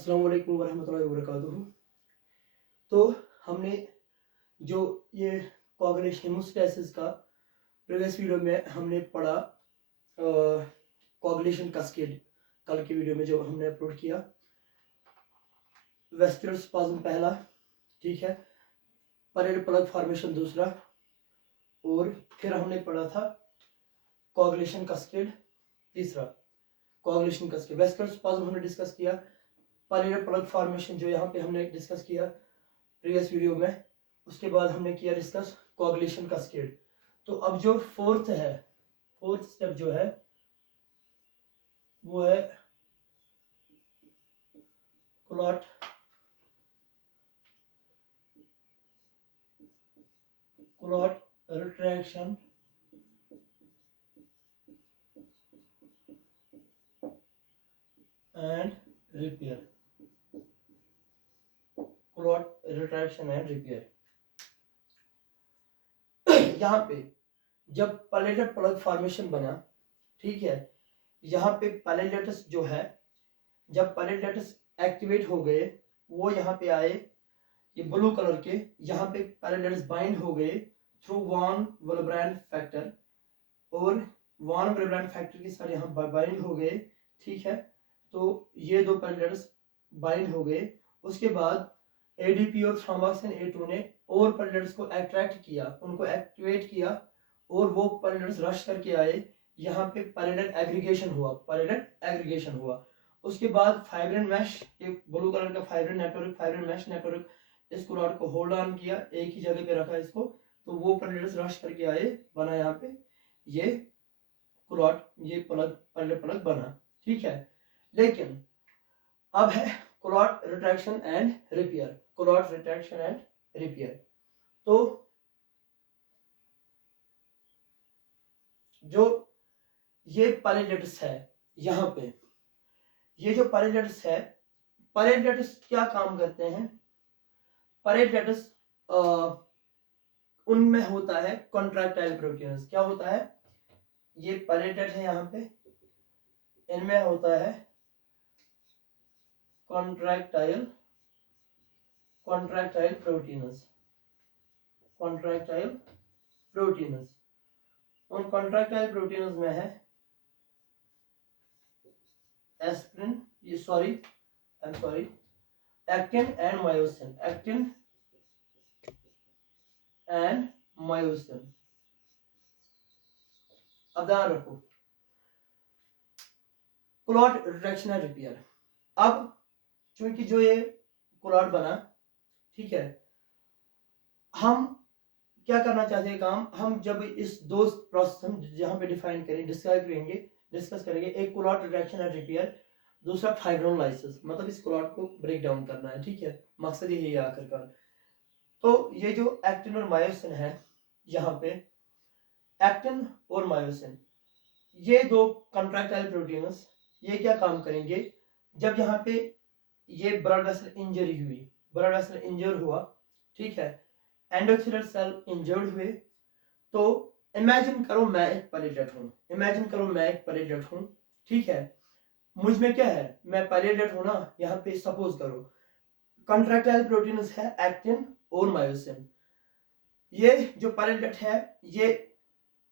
अस्सलाम वालेकुम वरहमतुल्लाहि वबरकातुहू। तो हमने जो ये कॉग्निशन हेमोस्टैसिस का प्रीवियस वीडियो में हमने पढ़ा कॉग्निशन कास्केड, कल की वीडियो में जो हमने अपलोड किया। वेस्टिबुलर स्पाज्म पहला, ठीक है, पैरेलल प्लग फॉर्मेशन दूसरा, और फिर हमने पढ़ा था कॉग्निशन कास्केड तीसरा। कॉग्निशन कास्केड वेस्टिबुलर स्पाज्म हमने डिस्कस किया, पैरेलल प्लग फॉर्मेशन जो यहाँ पे हमने डिस्कस किया प्रीवियस वीडियो में, उसके बाद हमने किया डिस्कस कोअगुलेशन कास्केड। तो अब जो फोर्थ स्टेप जो है वो है clot retraction and repair. Clot retraction and repair. यहाँ पे जब पैरेलल प्लग फॉर्मेशन बना, ठीक है, यहाँ पे पैरेलल्स जो है, जब पैरेलल्स एक्टिवेट हो गए, वो यहाँ पे आए, ये ब्लू कलर के, यहाँ पे पैरेलल्स बाइंड हो गए थ्रू वॉन विल्ब्रेंड फैक्टर, और वॉन विल्ब्रेंड फैक्टर के साथ यहाँ बाइंड हो गए, ठीक है। तो ये दो पैरेलल्स बाइंड हो गए। उसके बाद एडीपी और थ्रोम्बोक्सिन A2 ने और पैरेलल्स को अट्रैक्ट किया, उनको एक्टिवेट किया, और वो पैरेलल्स रश करके आए, यहाँ पे पैरेलल एग्रीगेशन हुआ। उसके बाद फाइब्रिन मैश, ये ब्लू कलर का फाइब्रिन मैश नेटवर्क, इस क्लॉट को होल्ड ऑन किया, एक ही जगह पे रखा इसको, तो वो पैरेलल्स रश करके आए, बना यहाँ पे ये क्लॉट, ये पैरेलल प्लग बना, ठीक है। लेकिन अब है क्लॉट रिट्रैक्शन एंड रिपेयर। तो जो ये पैरेलल्स है, यहाँ पे ये जो पैरेलल्स है, पैरेलल्स क्या काम करते हैं? पैरेलल्स उनमें होता है कॉन्ट्रैक्टाइल प्रोटीन्स। क्या होता है? ये पैरेलल है, यहाँ पे इनमें होता है कॉन्ट्रैक्टाइल प्रोटीन्स। उन कॉन्ट्रैक्टाइल प्रोटीन्स में है एस्पिरिन, एक्टिन एंड मायोसिन। अब ध्यान रखो, क्लॉट रिट्रैक्शन एंड रिपेयर। अब चूंकि जो ये क्लॉट बना, ठीक है, हम क्या करना चाहते हैं काम? हम जब इस दो प्रोसेस हम यहाँ पे डिफाइन करें, डिस्कस करेंगे, एक क्लॉट रिट्रैक्शन एंड रिपेयर, दूसरा फाइब्रोलाइसिस, मतलब इस क्लॉट को ब्रेक डाउन करना है, ठीक है, मकसद यही है आखिरकार। तो ये जो एक्टिन और मायोसिन है, यहाँ पे एक्टिन और मायोसिन, ये दो कॉन्ट्रैक्टाइल प्रोटीन्स, ये क्या काम करेंगे? जब यहाँ पे ये ब्लड वेसल इंजर हुआ, ठीक है, एंडोथेलियल सेल इंजर्ड हुए, तो इमेजिन करो मैं एक पैरेलल हूं, ठीक है, मुझ में क्या है? मैं पैरेलल हूं ना, यहाँ पे सपोज करो कॉन्ट्रैक्टाइल प्रोटीन्स है एक्टिन और मायोसिन। ये जो पैरेलल है, ये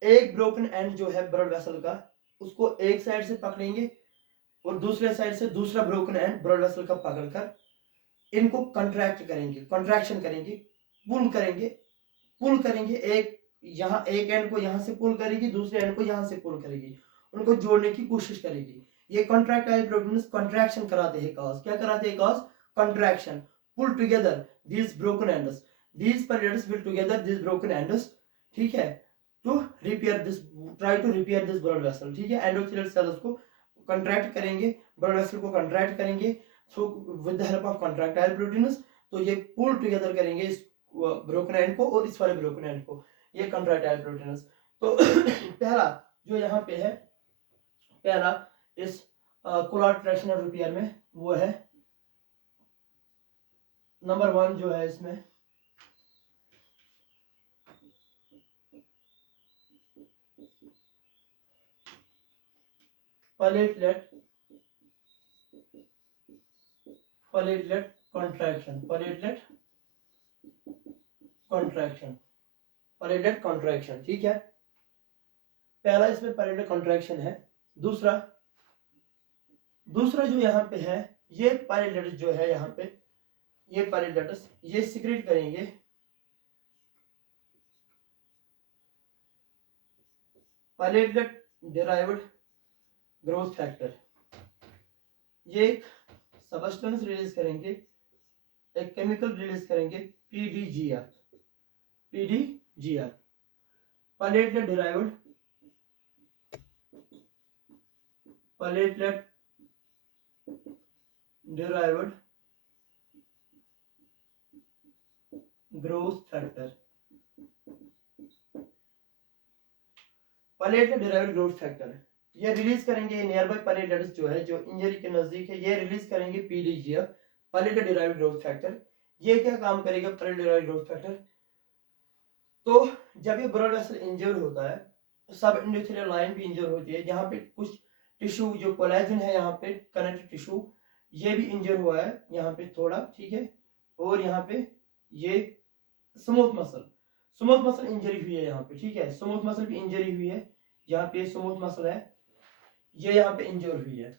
एक ब्रोकन एंड जो है ब्लड वेसल का, उसको एक साइड से पकड़ेंगे, और दूसरे साइड से दूसरा ब्रोकन एंड ब्लड वेसल का पकड़कर इनको कंट्रैक्शन करेंगे, पुल करेंगे, एक यहाँ एक एंड को यहाँ से पुल करेगी, दूसरे एंड को यहाँ से पुल करेगी, उनको जोड़ने की कोशिश करेगी। ये कॉन्ट्रैक्टाइल प्रोटीन्स कंट्रैक्शन कराते हैं, क्या कराते हैं? Contraction, pull together these broken ends, these parallels will together these broken ends, ठीक है, to try to repair this blood vessel, ठीक है। एंडोथेलियल सेल उसको कंट्रैक्ट करेंगे, ब्लड वेसल को कंट्रैक्ट करेंगे, so with the help of contractile proteins, तो ये पुल टुगेदर करेंगे इस ब्रोकन एंड को और इस वाले ब्रोकन एंड को, ये कॉन्ट्रैक्टाइल प्रोटीन्स। तो पहला जो यहाँ पे है, पहला इस क्लॉट रिट्रैक्शन और रिपेयर में, वो है नंबर 1 जो है इसमें platelet platelet contraction, platelet contraction, platelet contraction, ठीक है। पहला इसमें प्लेटलेट कॉन्ट्रैक्शन है। दूसरा जो यहाँ पे है, ये प्लेटलेट्स जो है यहाँ पे, ये प्लेटलेट्स ये सिक्रेट करेंगे प्लेटलेट डिराइव्ड ग्रोथ फैक्टर। ये एक सबस्टेंस रिलीज करेंगे, एक केमिकल रिलीज करेंगे, PDGR, PDGR, platelet derived growth factor, platelet derived growth factor ये रिलीज करेंगे नियर बाय प्लेटलेट्स जो है, जो इंजरी के नजदीक है, ये रिलीज करेंगे पीडीजीआर, प्लेटलेट डिराइव्ड ग्रोथ फैक्टर। ये क्या काम करेगा प्लेटलेट डिराइव्ड ग्रोथ फैक्टर? तो जब ये ब्लड वेसल इंजर्ड होता है, सब एंडोथेलियल लाइन भी इंजर होती है, जहाँ पे कुछ टिश्यू जो कोलेजन है यहाँ पे कनेक्टिव टिश्यू ये भी इंजर हुआ है यहाँ पे थोड़ा, ठीक है। और यहाँ पे ये स्मूथ मसल इंजरी हुई है यहाँ पे, ठीक है। स्मूथ मसल भी इंजरी हुई है, यहाँ पे स्मूथ मसल है, ये यहाँ पे इंजर हुई है।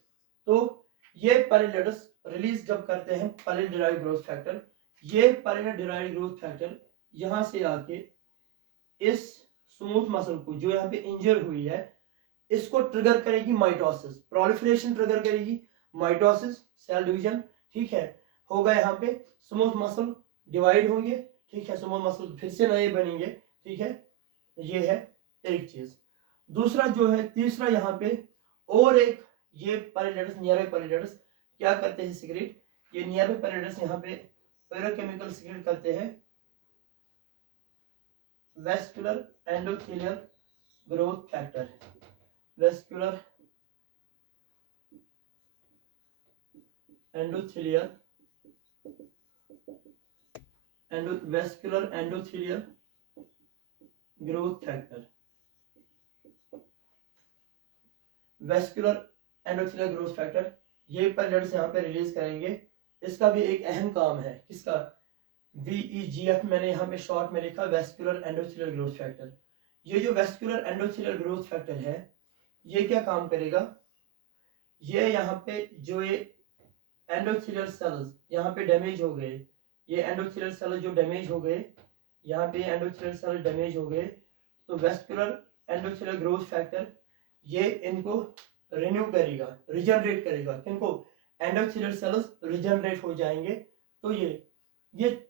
तो ये प्लेटलेट्स रिलीज जब करते हैं प्लेटलेट डिराइव्ड ग्रोथ फैक्टर, ये प्लेटलेट डिराइव्ड ग्रोथ फैक्टर यहाँ से आके इस स्मूथ मसल को जो यहाँ पे इंजर हुई है इसको ट्रिगर करेगी माइटोसिस, प्रोलिफरेशन ट्रिगर करेगी, माइटोसिस सेल डिवीजन, ठीक है। होगा यहाँ पे स्मूथ मसल डिवाइड होंगे, ठीक है, स्मूथ मसल फिर से नए बनेंगे, ठीक है। ये है एक चीज। दूसरा जो है, तीसरा यहाँ पे और एक, ये प्लेटलेट्स नियर बाय प्लेटलेट्स क्या करते हैं सिक्रेट, ये नियर बाय प्लेटलेट्स यहाँ पे पैराकेमिकल सिक्रेट करते हैं vascular endothelial growth factor, vascular endothelial vascular endothelial growth factor, vascular endothelial growth factor ये प्लेटलेट्स यहाँ पे रिलीज करेंगे। इसका भी एक अहम काम है, किसका? VEGF मैंने यहाँ पे शॉर्ट में लिखा, वेस्कुलर एंडोथेलियल ग्रोथ फैक्टर। ये जो वेस्कुलर एंडोथेलियल ग्रोथ फैक्टर है ये क्या काम करेगा, ये यहाँ पे जो ये एंडोथेलियल सेल्स यहाँ पे डैमेज हो गए, ये एंडोथेलियल सेल जो डैमेज हो गए, यहाँ पे एंडोथेलियल सेल डैमेज हो गए, तो वेस्कुलर एंडोथेलियल ग्रोथ फैक्टर ये इनको रिन्यू करेगा, रिजनरेट करेगा, किनको? एंडोथेलियल सेल्स रिजनरेट हो जाएंगे। तो ये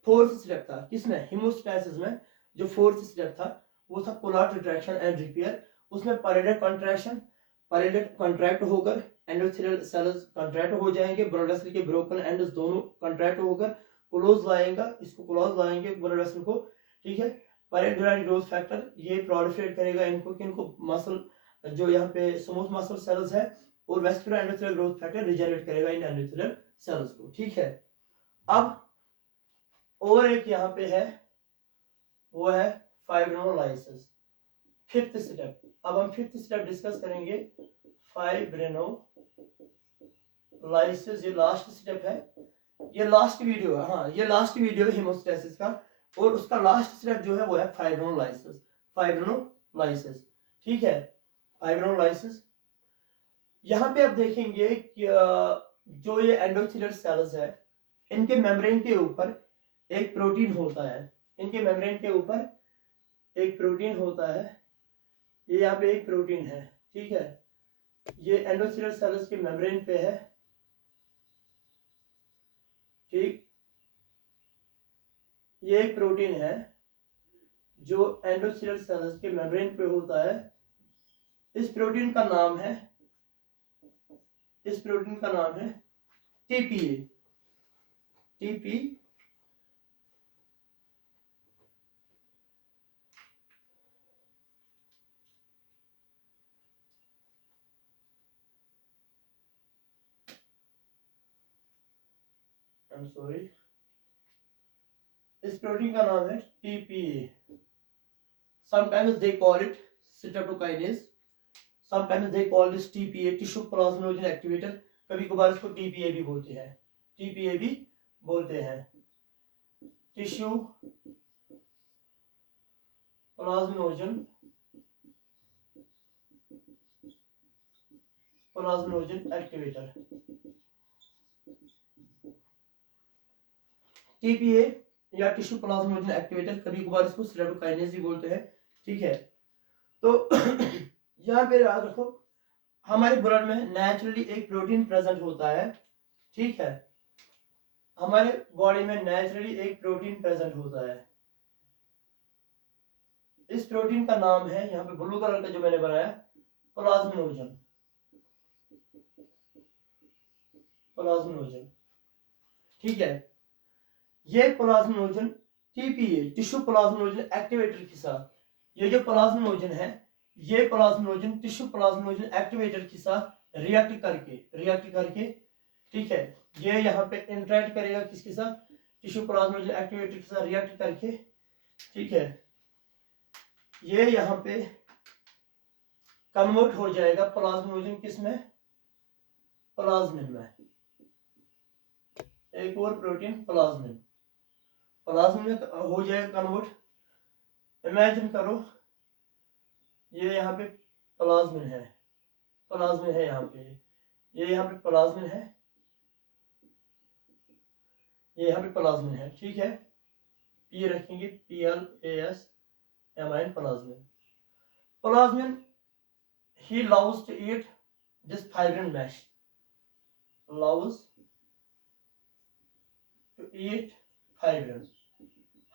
फोर्थ स्टेप था किसमें? हेमोस्टैसिस में। जो फोर्थ स्टेप था वो था कोलाट रिट्रैक्शन एंड रिपेयर। उसमें प्लेटलेट कॉन्ट्रैक्शन, प्लेटलेट कॉन्ट्रैक्ट होकर एंडोथेलियल सेल्स कॉन्ट्रैक्ट हो जाएंगे, ब्लड वेसल के ब्रोकन एंड्स दोनों कॉन्ट्रैक्ट होकर क्लोज लाएगा, इसको क्लोज लाएंगे ब्लड वेसल को, ठीक है। प्लेटलेट डिराइव्ड ग्रोथ फैक्टर ये प्रोलिफरेट करेगा इनको, किनको? मसल जो यहाँ पे स्मूथ मसल सेल्स है, और vascular endothelial growth factor regenerate करेगा इन एंडोथेलियल सेल्स को, ठीक है। अब और एक यहाँ पे है, वो है फाइब्रिनोलाइसिस, फिफ्थ स्टेप। अब हम फिफ्थ स्टेप डिस्कस करेंगे, फाइब्रिनोलाइसिस। ये लास्ट स्टेप है, ये लास्ट वीडियो है, हाँ ये लास्ट वीडियो है हेमोस्टैसिस का, और उसका लास्ट स्टेप जो है वो है फाइब्रिनोलाइसिस, फाइब्रिनोलाइसिस, ठीक है। फाइब्रिनोलाइसिस यहाँ पे आप देखेंगे कि जो ये एंडोथेलियल सेल्स है इनके मेम्ब्रेन के ऊपर एक प्रोटीन होता है, इनके मेम्ब्रेन के ऊपर एक प्रोटीन होता है, ये यहाँ पे एक प्रोटीन है, ठीक है। ये एंडोथेलियल सेल्स के मेम्ब्रेन पे है, ठीक। ये एक प्रोटीन है जो एंडोथेलियल सेल्स के मेम्ब्रेन पे होता है। इस प्रोटीन का नाम है टीपीए, टीपी इस प्रोटीन का नाम है TPA. Sometimes they call it streptokinase, sometimes they call this TPA, tissue plasminogen activator, कभी कभार इसको TPA भी बोलते हैं, टीपीए भी बोलते हैं। Tissue plasminogen activator. टीपीए या टिश्यू प्लाज्मोजन एक्टिवेटर, कभी कभार इसको सेरेब्रोकाइनेज भी बोलते हैं। ठीक है, तो यहाँ पे याद रखो, हमारे ब्लड में नेचुरली एक प्रोटीन प्रेजेंट होता है। ठीक है, हमारे बॉडी में नेचुरली एक प्रोटीन प्रेजेंट होता है। इस प्रोटीन का नाम है, यहाँ पे ब्लू कलर का जो मैंने बनाया, प्लाज्मोजन। ठीक है, ये plasminogen TPA tissue plasminogen activator के साथ, ये जो प्लाज्मोजन है, ये प्लाज्मोजन टिश्यू प्लाज्मोजन एक्टिवेटर के साथ रिएक्ट करके ठीक है, ये यहाँ पे इंटरेक्ट करेगा किसके साथ, टिश्यू प्लाज्मोजन एक्टिवेटर के साथ रिएक्ट करके। ठीक है, ये यहाँ पे कन्वर्ट हो जाएगा प्लाज्मोजन किसमें, प्लाज्मिन में। एक और प्रोटीन प्लाज्मिन में हो जाएगा कन्वर्ट। इमेजिन करो, ये यहाँ पे प्लाज्मिन है यहाँ पे, ये यहाँ पे प्लाज्मिन है, ये यहाँ पे प्लाज्मिन है। ठीक है, ये रखेंगे PLASMIN plasmin he loves to eat this fibrin mesh, loves to eat fibrin।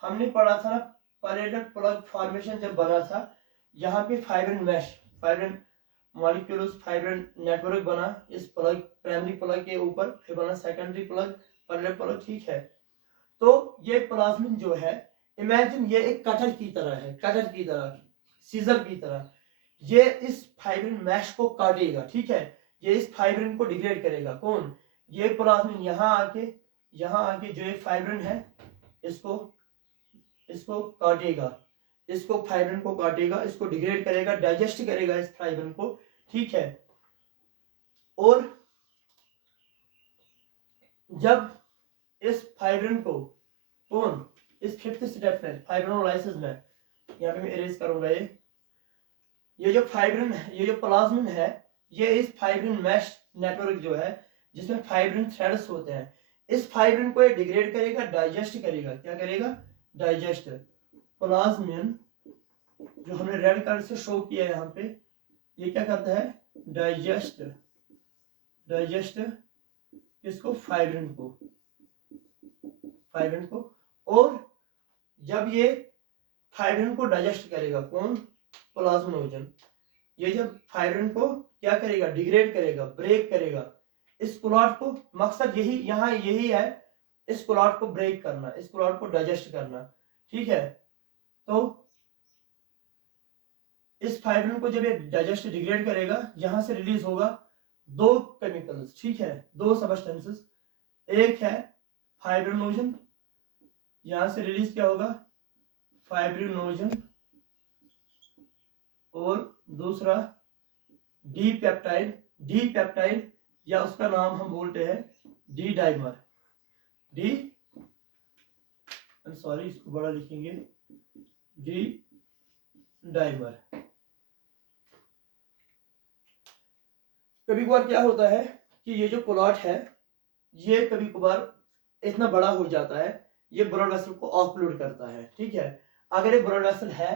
हमने पढ़ा था ना, पैरेलल प्लग फॉर्मेशन जब बना था, यहाँ पे fibrin mesh, fibrin molecules, fibrin network बना इस प्लग, प्राइमरी प्लग के ऊपर, फिर बना सेकेंडरी प्लग, पैरेलल प्लग। ठीक है, तो ये प्लाज्मिन जो है, इमेजिन ये एक कटर की तरह है, सीजर की तरह, ये इस फाइब्रिन मैश को काटेगा। ठीक है, ये इस फाइब्रिन को डिग्रेड करेगा। कौन, ये प्लाज्मिन यहाँ आके जो ये फाइब्रिन है, इसको काटेगा, इसको फाइब्रिन को काटेगा, इसको डिग्रेड करेगा, डाइजेस्ट करेगा इस फाइब्रिन को। ठीक है, और जब इस फाइब्रिन को कौन, इस फिफ्थ स्टेप में फाइब्रोलाइसिस में, यहाँ पे मैं इरेज करूंगा, ये जो फाइब्रिन है, ये जो प्लाज्मिन है, ये इस फाइब्रिन मैश नेटवर्क जो है, जिसमें फाइब्रिन थ्रेड्स होते हैं, इस फाइब्रिन को ये डिग्रेड करेगा, डाइजेस्ट करेगा। क्या करेगा, डाइजेस्ट। प्लाज्मिन जो हमने रेड कलर से शो किया है यहाँ पे, ये क्या करता है, डाइजेस्ट इसको, फाइब्रिन को। और जब ये फाइब्रिन को डाइजेस्ट करेगा, कौन, प्लाज्मोजन, ये जब फाइब्रिन को क्या करेगा, डिग्रेड करेगा, ब्रेक करेगा, इस क्लॉट को, मकसद यही है, इस क्लॉट को ब्रेक करना, इस क्लॉट को डाइजेस्ट करना। ठीक है, तो इस फाइब्रिन को जब ये डाइजेस्ट डिग्रेड करेगा, यहां से रिलीज होगा दो केमिकल्स। ठीक है, दो सब्सटेंसेस, एक है फाइब्रिनोजन, यहां से रिलीज क्या होगा, फाइब्रिनोजन, और दूसरा डी पेप्टाइड, या उसका नाम हम बोलते हैं डी डाइमर, इसको बड़ा लिखेंगे, डी डाइमर। कभी कभार क्या होता है कि ये जो क्लॉट है, ये कभी कभार इतना बड़ा हो जाता है, ये ब्लड वेसल को ऑक्लूड करता है। ठीक है, अगर ये ब्लड वेसल है,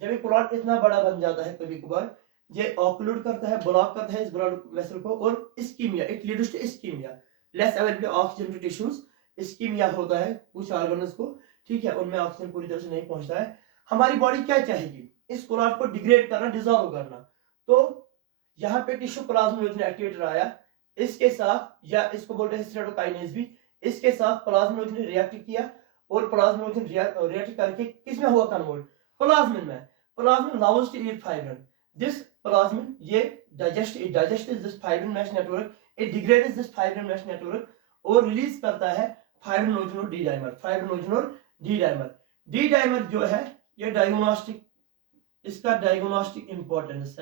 जब ये क्लॉट इतना बड़ा बन जाता है, कभी कभार ये ऑक्लूड करता है, ब्लॉक करता है इस ब्लड वेसल को, और ischemia, it leads to ischemia, less availability oxygen to tissues, ischemia होता है कुछ ऑर्गन्स को। ठीक है, उनमें ऑक्सीजन पूरी तरह से नहीं पहुंचता है। हमारी बॉडी क्या चाहेगी, इस क्लॉट को डिग्रेड करना, डिसॉल्व करना। तो यहाँ पे टिश्यू प्लाज्मोजन एक्टिवेटर आया, इसके साथ, या इसको बोलते हैं स्टेरोकाइनेज भी, इसके साथ प्लाज्मोजन ने रिएक्ट किया, और प्लाज्मोजन रिएक्ट करके किसमें हुआ कन्वर्ट, प्लाज्मिन में। Plasmin loves to eat fibrin, this plasmin, ये digest this fibrin mesh network, it degrades this fibrin mesh network, और रिलीज करता है फाइब्रिनोजन और डी डाइमर। डी डाइमर जो है, ये डायग्नोस्टिक, इसका डायग्नोस्टिक इंपॉर्टेंस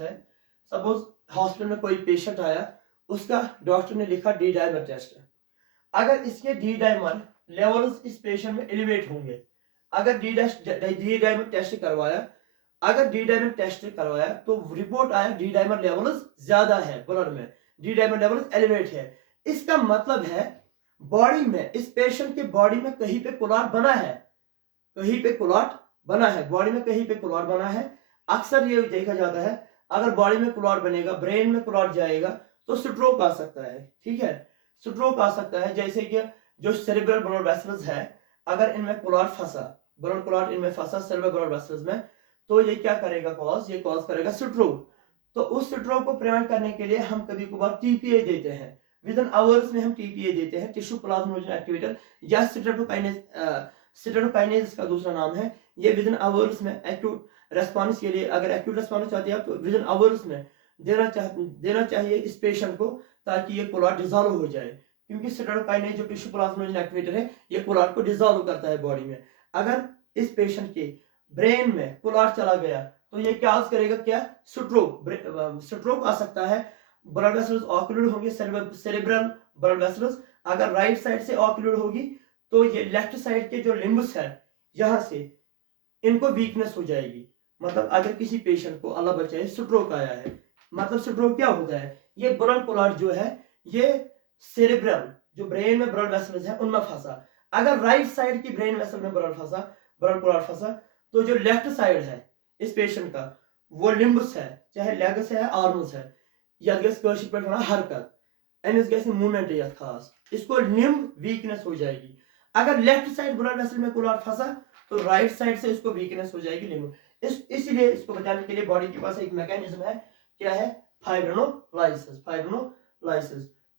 है। सपोज हॉस्पिटल में कोई पेशेंट आया, उसका डॉक्टर ने लिखा डी डाइमर टेस्ट। अगर इसके डी डाइमर लेवल्स इस पेशेंट में एलिवेट होंगे, अगर डी डाइमर टेस्ट करवाया, अगर डी डाइमर टेस्ट करवाया तो रिपोर्ट आया डी डाइमर लेवल्स ज्यादा है ब्लड में, डी डाइमर लेवल्स एलिवेट है, इसका मतलब है बॉडी में, इस पेशेंट के बॉडी में कहीं पे क्लॉट बना है, कहीं पे क्लॉट बना है, बॉडी में कहीं पे क्लॉट बना है। अक्सर ये देखा जाता है अगर बॉडी में क्लॉट बनेगा, ब्रेन में क्लॉट जाएगा तो स्ट्रोक आ सकता है, ठीक है, स्ट्रोक आ सकता है। जैसे कि जो सेरेब्रल ब्लड वेसल्स है, अगर इनमें क्लॉट फंसा, ब्लड क्लॉट इनमें फंसा सेरेब्रल ब्लड वेसल्स में, तो ये क्या करेगा, ये कॉज करेगा स्ट्रोक। तो उस स्ट्रोक को प्रिवेंट करने के लिए हम कभी कभार टीपीए देते हैं, विद इन आवर्स में हम टीपीए देते हैं, टिश्यू प्लाज्मोजेन एक्टिवेटर या स्टेटोकाइनेज इसका दूसरा नाम है। ये विद इन आवर्स में एक्यूट रेस्पॉन्स के लिए, अगर एक्यूट रेस्पॉन्स चाहते हैं आप तो विद इन आवर्स में देना चाहिए इस पेशेंट को, ताकि ये क्लॉट डिजॉल्व हो जाए, क्योंकि स्टेटोकाइनेज जो टिश्यू प्लाज्मोजेन एक्टिवेटर है ये क्लॉट को डिजॉल्व करता है बॉडी में। अगर इस पेशेंट के ब्रेन में क्लॉट चला गया तो ये क्या करेगा, क्या स्ट्रोक आ सकता है। ब्लड वेसल्स ऑक्लूड होंगे, सेरेब्रल ब्लड वेसल्स अगर राइट साइड से ऑक्लूड होगी तो ये लेफ्ट साइड के जो लिम्ब्स है यहां से इनको वीकनेस हो जाएगी। मतलब अगर किसी पेशेंट को अल्लाह बचाए स्ट्रोक आया है, मतलब स्ट्रोक क्या होता है, ये ब्लड क्लॉट जो है ये सेरेब्रल जो ब्रेन में ब्लड वेसल्स है उनमें फंसा, अगर राइट साइड की ब्रेन वेसल में ब्लड क्लॉट फंसा, तो जो लेफ्ट साइड है इस पेशेंट का वो लिम्ब्स है, चाहे लेग्स है आर्म्स है, या हरकत मूवमेंट है खास, इसको लिम्ब वीकनेस हो जाएगी। अगर लेफ्ट साइड ब्लड वेसल में क्लॉट फंसा तो राइट साइड से इसको वीकनेस हो जाएगी लिम्ब। इसलिए इसको बचाने के लिए बॉडी के पास एक मैकेनिज्म है, क्या है, फाइब्रिनोलाइसिस।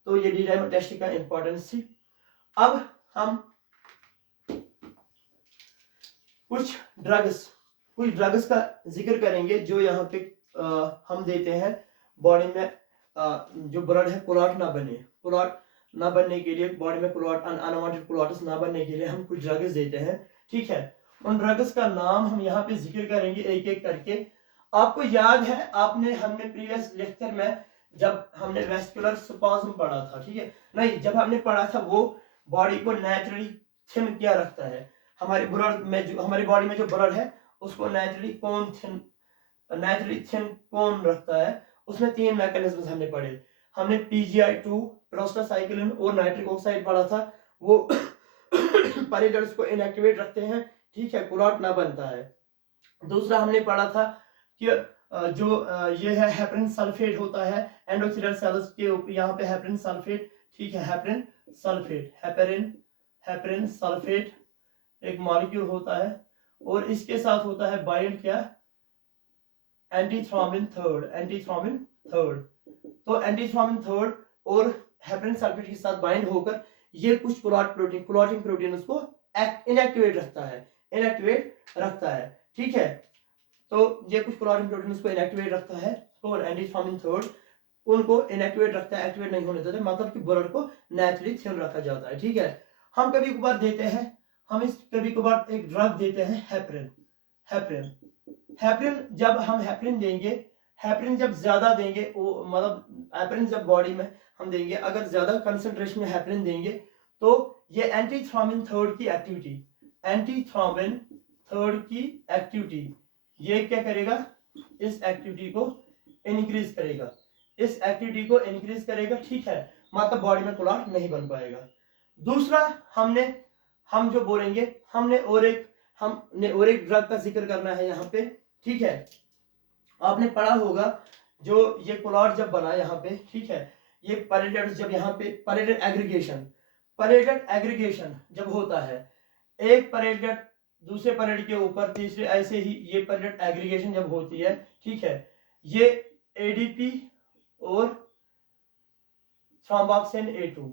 तो ये डी डाइमर टेस्ट का इंपॉर्टेंस थी। अब हम कुछ ड्रग्स का जिक्र करेंगे जो यहाँ पे हम देते हैं बॉडी में, जो ब्लड है क्लॉट ना बनने के लिए, बॉडी में क्लॉट अनवांटेड क्लॉट्स ना बनने के लिए हम कुछ ड्रग्स देते हैं, ठीक है। उन ड्रग्स का नाम हम यहाँ पे जिक्र करेंगे एक एक करके। आपको याद है हमने प्रीवियस लेक्चर में जब हमने वेस्कुलर स्पाज्म पढ़ा था, ठीक है, नहीं जब हमने पढ़ा था वो बॉडी को नेचुरली थिन किया रखता है, हमारे बॉडी में जो ब्लड है उसको नेचुरली थिन कौन रखता है। उसमें 3 मैकेनिज्म हमने पढ़े, हमने PGI2, प्रोस्टासाइक्लिन और नाइट्रिक ऑक्साइड पढ़ा था, वो पैरेलल्स को इनएक्टिवेट रखते हैं, ठीक है, क्लॉट ना बनता है। दूसरा हमने पढ़ा था कि जो ये है हेपरिन सल्फेट होता है एंडोथेलियल सेल्स के यहाँ पे हेपरिन सल्फेट, ठीक है, हेपरिन सल्फेट एक मॉलिक्यूल होता है, और इसके साथ होता है बाइंड क्या, एंटीथ्रोम्बिन थर्ड। तो एंटीथ्रोम्बिन थर्ड और हेपरिन सल्फेट के साथ बाइंड होकर ये कुछ क्लॉटिंग प्रोटीन उसको इनएक्टिवेट रखता है, ठीक है। तो ये कुछ क्लॉटिंग प्रोटीन उसको इनएक्टिवेट रखता है, और एंटीथ्रोम्बिन थर्ड उनको इनएक्टिवेट रखता है, एक्टिवेट नहीं होने देता, मतलब कि ब्लड को नेचुरली थिन रखा जाता है, ठीक है। हम कभी कभार देते हैं, कभी कभार एक ड्रग देते हैं हेपरिन। जब हम हेपरिन देंगे, हेपरिन जब ज्यादा देंगे, मतलब हेपरिन जब बॉडी में हम देंगे, अगर ज्यादा कंसंट्रेशन में हेपरिन देंगे तो ये एंटीथ्रोम्बिन थर्ड की एक्टिविटी ये क्या करेगा, इस एक्टिविटी को इंक्रीज करेगा, ठीक है, मतलब बॉडी में क्लॉट नहीं बन पाएगा। दूसरा हम जो बोलेंगे, हमने और एक ड्रग का जिक्र करना है यहाँ पे, ठीक है। आपने पढ़ा होगा जो ये क्लॉट जब बना यहाँ पे, ठीक है, ये पैरेलेट्स जब यहाँ पे पैरेलल एग्रीगेशन जब होता है, एक पैरेलेट दूसरे पैरेलट के ऊपर तीसरे, ऐसे ही ये पैरेलल एग्रीगेशन जब होती है, ठीक है, ये ADP और थ्रोम्बोक्सिन A2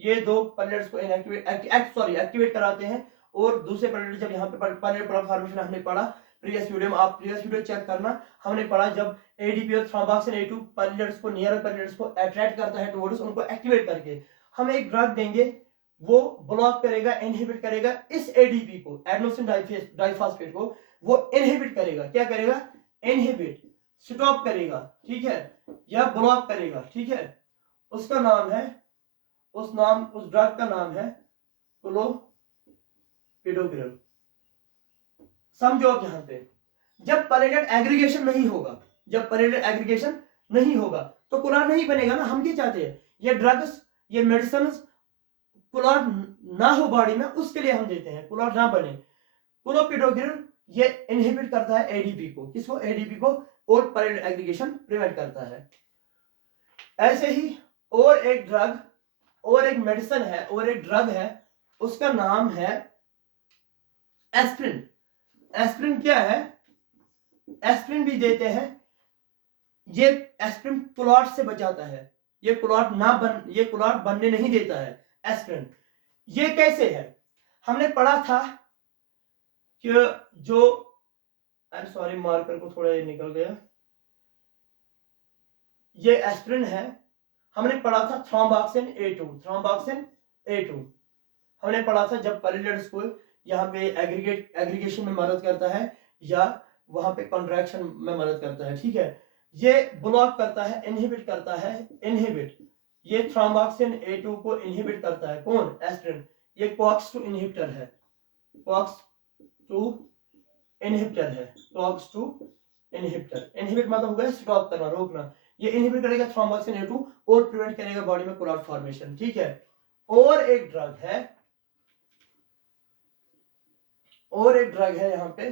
ये दो पैरेलट्स को एक्टिवेट कराते हैं, और दूसरे पैरेलट जब यहाँ पे पैरेलल प्लग फॉर्मेशन हमने पढ़ा प्रीवियस वीडियो में, आप प्रीवियस वीडियो चेक करना, हमने पढ़ा जब ADP और थ्रोम्बोक्सिन A2 पैरेलट्स को नियर पैरेलट्स को अट्रैक्ट करता है टुवर्ड्स, उनको एक्टिवेट करके हम एक ड्रग देंगे, वो ब्लॉक करेगा, इनहिबिट करेगा इस ADP को, एडेनोसिन डाइफॉस्फेट को, वो इनहिबिट करेगा, क्या करेगा, इनहिबिट, स्टॉप करेगा, ठीक है, या ब्लॉक करेगा, ठीक है। उसका नाम है, उस ड्रग का नाम है क्लोपिडोग्रिल। समझो आप यहाँ पे, जब पैलेटेड एग्रीगेशन नहीं होगा, जब पैलेटेड एग्रीगेशन नहीं होगा तो क्लॉट नहीं बनेगा ना। हम क्या चाहते हैं, ये ड्रग्स, ये मेडिसिन क्लॉट ना हो बॉडी में, उसके लिए हम देते हैं, क्लॉट ना बने। क्लोपिडोग्रिल ये इनहिबिट करता है एडीपी को, किसको, एडीपी को, और पैलेटेड एग्रीगेशन प्रिवेंट करता है। ऐसे ही और एक ड्रग, और एक मेडिसिन है, और एक ड्रग है, उसका नाम है एस्प्रिन। एस्प्रिन क्या है, एस्प्रिन भी देते हैं। ये एस्प्रिन क्लॉट से बचाता है, ये क्लॉट बनने नहीं देता है एस्प्रिन। ये कैसे है, हमने पढ़ा था कि जो, आई एम सॉरी मार्कर को थोड़ा ये निकल गया, ये एस्प्रिन है, हमने पढ़ा था थ्रोम्बोक्सिन A2 हमने पढ़ा था, जब पैलेटेड्स को यहाँ पे एग्रीगेशन में मदद करता है या वहां पे कॉन्ट्रैक्शन में मदद करता है, ठीक है। ये ब्लॉक करता है, इनहिबिट करता है, ये थ्रोम्बोक्सिन A2 को इनहिबिट करता है, कौन, एस्प्रिन। ये COX-2 इनहिबिटर है, COX-2 इनहिबिटर, इनहिबिट मतलब हो गया स्टॉप करना, रोकना। ये इनहिबिट करेगा थ्रोम्बोक्सिन A2 और प्रिवेंट करेगा बॉडी में क्लॉट फॉर्मेशन, ठीक है। और एक ड्रग है यहाँ पे,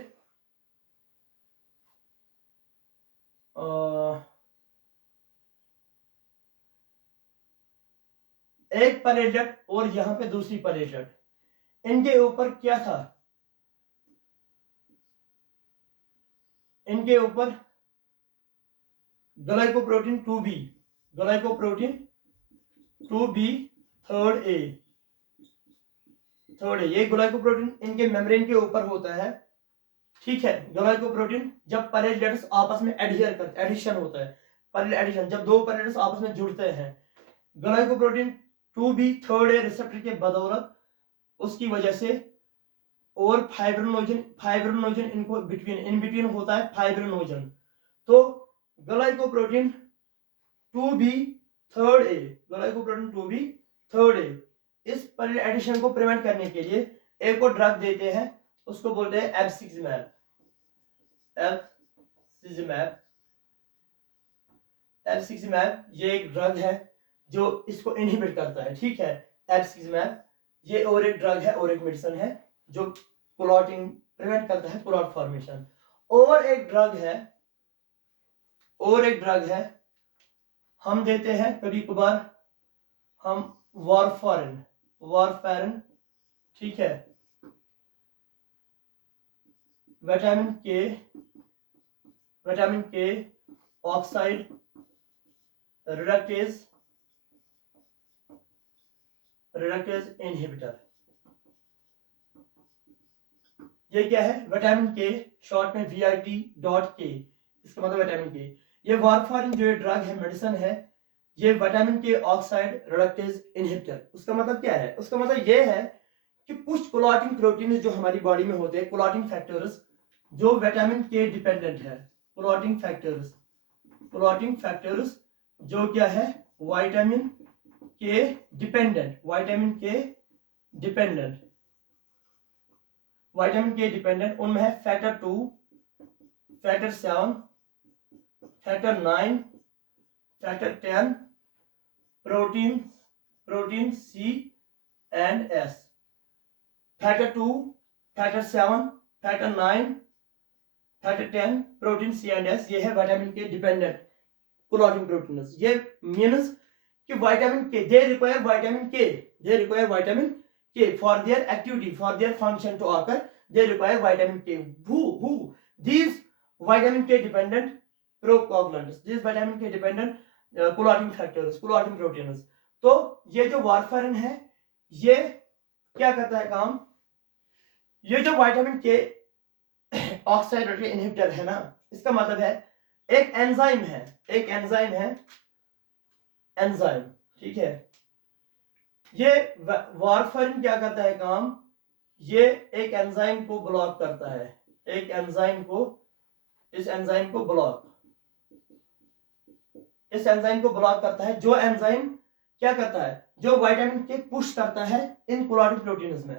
एक पैलेटेड और यहाँ पे दूसरी पैलेटेड, इनके ऊपर क्या था, इनके ऊपर ग्लाइकोप्रोटीन 2B थर्ड ए, ये ग्लाइकोप्रोटीन इनके मेम्ब्रेन के ऊपर होता है, ठीक है। ग्लाइकोप्रोटीन जब पैलेटेड्स आपस में एडिशन होता है, एडिशन जब दो पैलेटेड्स आपस में जुड़ते हैं, glycoprotein 2B third A receptor के बदौलत, उसकी वजह से, और फाइब्रिनोजन इनको इन बिटवीन होता है फाइब्रिनोजन। तो ग्लाइकोप्रोटीन 2B थर्ड ए इस पैलेट एडिशन को प्रिवेंट करने के लिए एक और ड्रग देते हैं, उसको बोलते हैं एब्सिक्सिमैब। ये एक ड्रग है जो इसको इनहिबिट करता है, ठीक है, एब्सिक्सिमैब। ये और एक ड्रग है और एक मेडिसिन है जो क्लॉटिंग प्रिवेंट करता है, क्लॉट फॉर्मेशन। और एक ड्रग है हम देते हैं कभी कभार, हम वारफारिन, ठीक है, विटामिन के ऑक्साइड रिडक्टेज इनहिबिटर। ये क्या है, विटामिन के, शॉर्ट में VIT.K, इसका मतलब विटामिन के। ये वारफारिन जो ड्रग है, मेडिसिन है, ये विटामिन के ऑक्साइड रिडक्टेज इनहिबिटर। उसका मतलब क्या है, उसका मतलब ये है कि कुछ क्लॉटिंग प्रोटीन जो हमारी बॉडी में होते हैं, क्लॉटिंग फैक्टर्स जो विटामिन के डिपेंडेंट है, क्लॉटिंग फैक्टर्स जो क्या है, विटामिन के डिपेंडेंट, उनमें है factor 2, factor 7, factor 9, factor 10, protein C and S। Factor 2, factor 7, factor 9, factor 10, protein C and S, ये है विटामिन के डिपेंडेंट क्लॉटिंग प्रोटीन्स। ये मीन्स कि विटामिन के, they require vitamin K for their activity, for their function to occur, they require vitamin K. These vitamin K dependent procoagulants, these vitamin K dependent clotting factors, clotting proteins। तो ये जो warfarin है, ये क्या करता है काम, ये जो विटामिन के ऑक्साइड इनहिबिटर है ना, इसका मतलब है एक एंजाइम है, ठीक है। ये वारफारिन क्या करता है काम, ये एक एंजाइम को ब्लॉक करता है, इस एंजाइम को ब्लॉक करता है, जो एंजाइम क्या करता है, जो विटामिन के पुश करता है इन कोलाइडिक प्रोटीन्स में,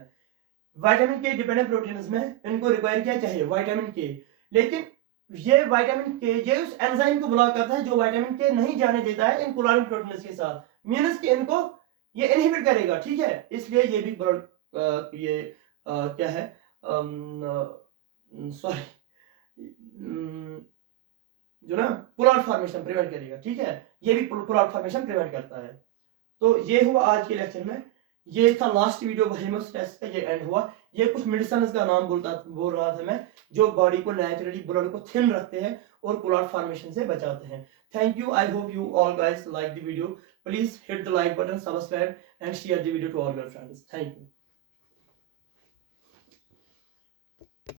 विटामिन के डिपेंडेंट प्रोटीन्स में इनको रिक्वायर क्या चाहिए, विटामिन के। लेकिन ये विटामिन के ये उस एंजाइम को ब्लॉक करता है जो विटामिन के नहीं जाने देता है इन कोलाइडिक प्रोटीन्स के साथ, मींस कि इनको ये इनहिबिट करेगा, ठीक है। इसलिए ये भी क्या है, सॉरी, जो ना क्लॉट फॉर्मेशन प्रिवेंट करेगा, ठीक है। ये भी क्लॉट फॉर्मेशन प्रिवेंट करता है। तो ये हुआ आज के लेक्चर में, ये था लास्ट वीडियो हेमोस्टेसिस का, ये एंड हुआ। ये कुछ मेडिसिन का नाम बोल रहा था मैं, जो बॉडी को नेचुरली ब्लड को थिन रखते हैं और क्लॉट फॉर्मेशन से बचाते हैं। Thank you, I hope you all guys like the video. Please hit the like button, subscribe and share the video to all your friends. Thank you.